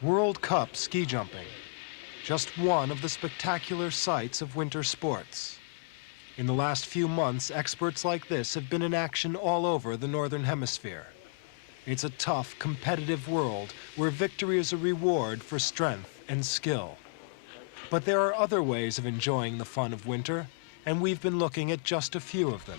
World Cup ski jumping, just one of the spectacular sights of winter sports. In the last few months, experts like this have been in action all over the Northern Hemisphere. It's a tough, competitive world where victory is a reward for strength and skill. But there are other ways of enjoying the fun of winter, and we've been looking at just a few of them.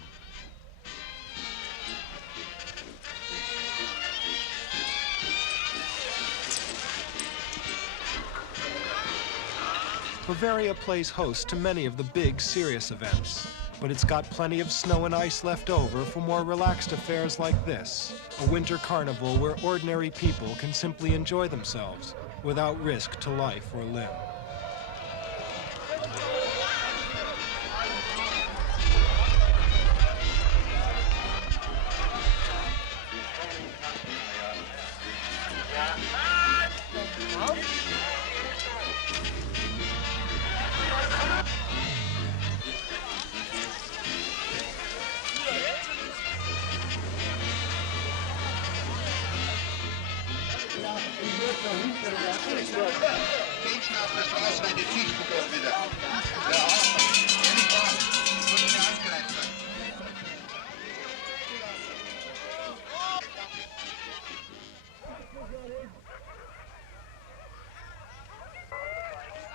Bavaria plays host to many of the big, serious events, but it's got plenty of snow and ice left over for more relaxed affairs like this, a winter carnival where ordinary people can simply enjoy themselves without risk to life or limb.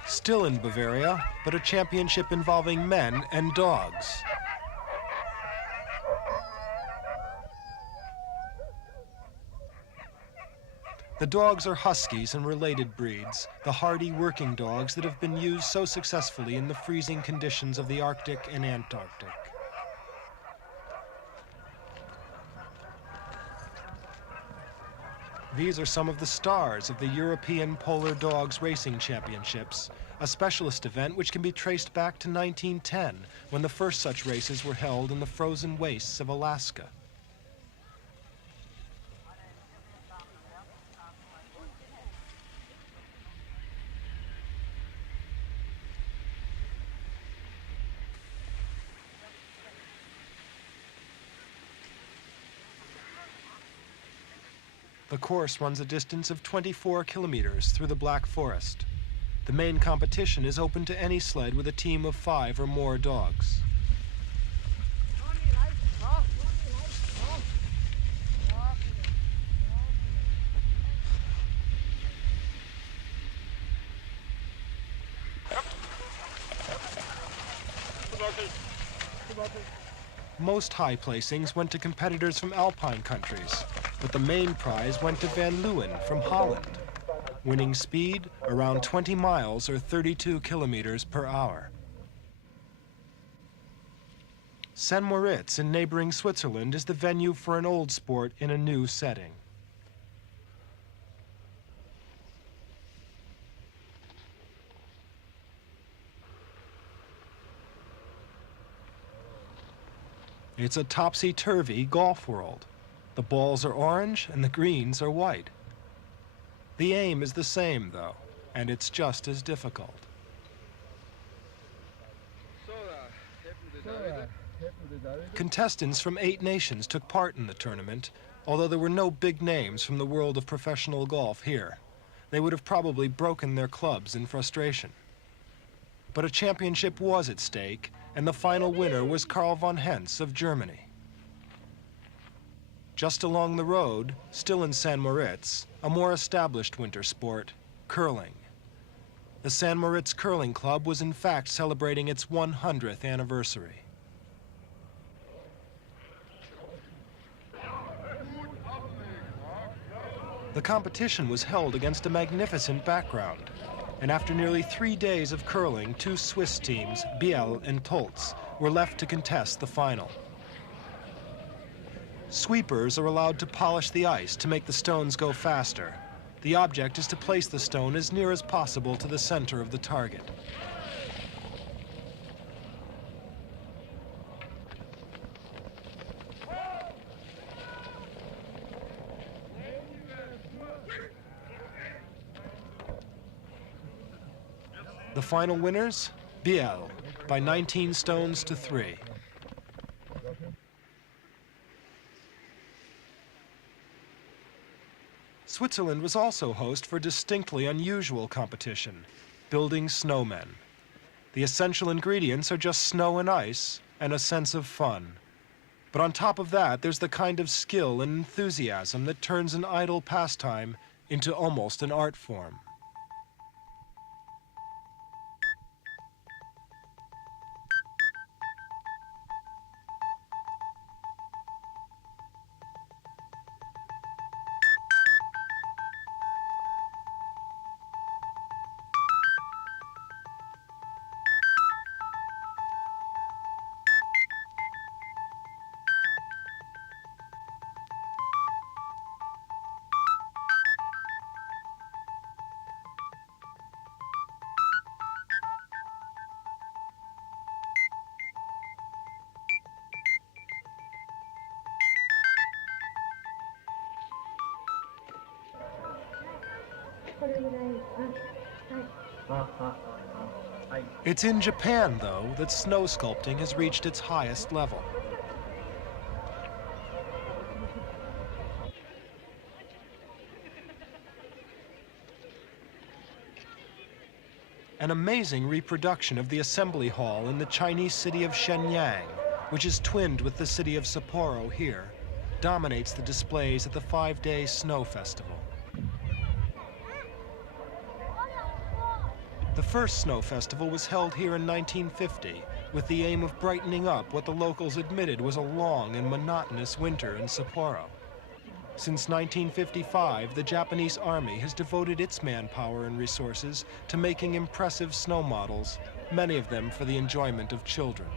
Still in Bavaria, but a championship involving men and dogs. The dogs are huskies and related breeds, the hardy working dogs that have been used so successfully in the freezing conditions of the Arctic and Antarctic. These are some of the stars of the European Polar Dogs Racing Championships, a specialist event which can be traced back to 1910, when the first such races were held in the frozen wastes of Alaska. The course runs a distance of 24 kilometers through the Black Forest. The main competition is open to any sled with a team of 5 or more dogs. Most high placings went to competitors from Alpine countries, but the main prize went to Van Leeuwen from Holland. Winning speed around 20 miles or 32 kilometers per hour. St. Moritz in neighboring Switzerland is the venue for an old sport in a new setting. It's a topsy-turvy golf world. The balls are orange and the greens are white. The aim is the same, though, and it's just as difficult. Contestants from 8 nations took part in the tournament, although there were no big names from the world of professional golf here. They would have probably broken their clubs in frustration. But a championship was at stake, and the final winner was Karl von Hentz of Germany. Just along the road, still in St. Moritz, a more established winter sport, curling. The St. Moritz Curling Club was in fact celebrating its 100th anniversary. The competition was held against a magnificent background, and after nearly 3 days of curling, 2 Swiss teams, Biel and Tolz, were left to contest the final. Sweepers are allowed to polish the ice to make the stones go faster. The object is to place the stone as near as possible to the center of the target. The final winners? Biel, by 19 stones to 3. Switzerland was also host for distinctly unusual competition, building snowmen. The essential ingredients are just snow and ice and a sense of fun. But on top of that, there's the kind of skill and enthusiasm that turns an idle pastime into almost an art form. It's in Japan, though, that snow sculpting has reached its highest level. An amazing reproduction of the assembly hall in the Chinese city of Shenyang, which is twinned with the city of Sapporo here, dominates the displays at the 5-day snow festival. The first snow festival was held here in 1950 with the aim of brightening up what the locals admitted was a long and monotonous winter in Sapporo. Since 1955, the Japanese Army has devoted its manpower and resources to making impressive snow models, many of them for the enjoyment of children.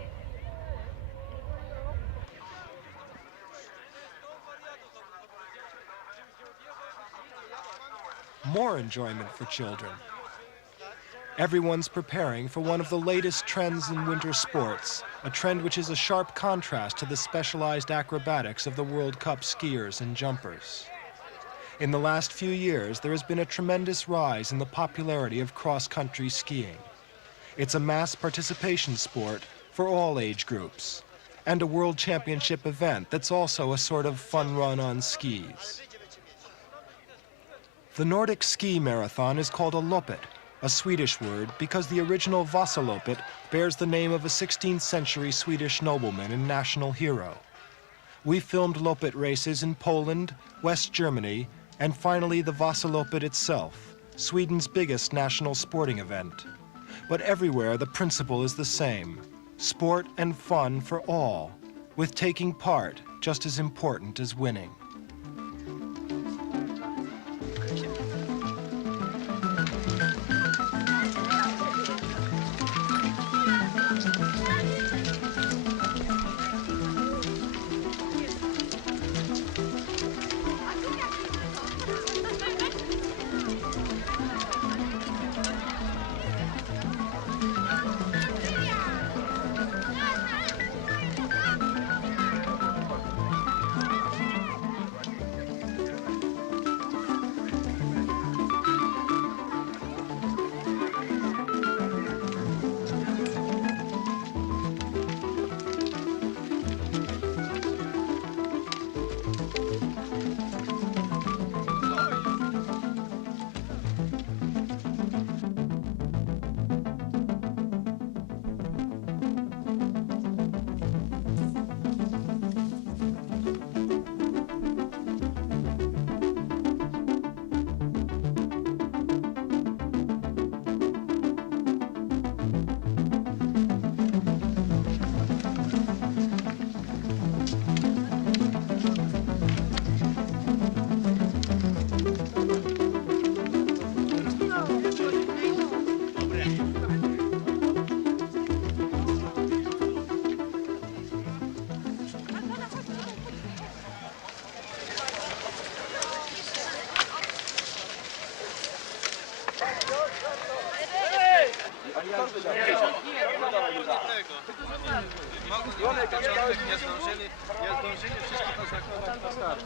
More enjoyment for children. Everyone's preparing for one of the latest trends in winter sports, a trend which is a sharp contrast to the specialized acrobatics of the World Cup skiers and jumpers. In the last few years, there has been a tremendous rise in the popularity of cross-country skiing. It's a mass participation sport for all age groups, and a world championship event that's also a sort of fun run on skis. The Nordic ski marathon is called a loppet, a Swedish word because the original VASA-LOPPET bears the name of a 16th century Swedish nobleman and national hero. We filmed loppet races in Poland, West Germany, and finally the VASA-LOPPET itself, Sweden's biggest national sporting event. But everywhere the principle is the same: sport and fun for all, with taking part just as important as winning. Nie zdążyli, wszystko to zakładać na start.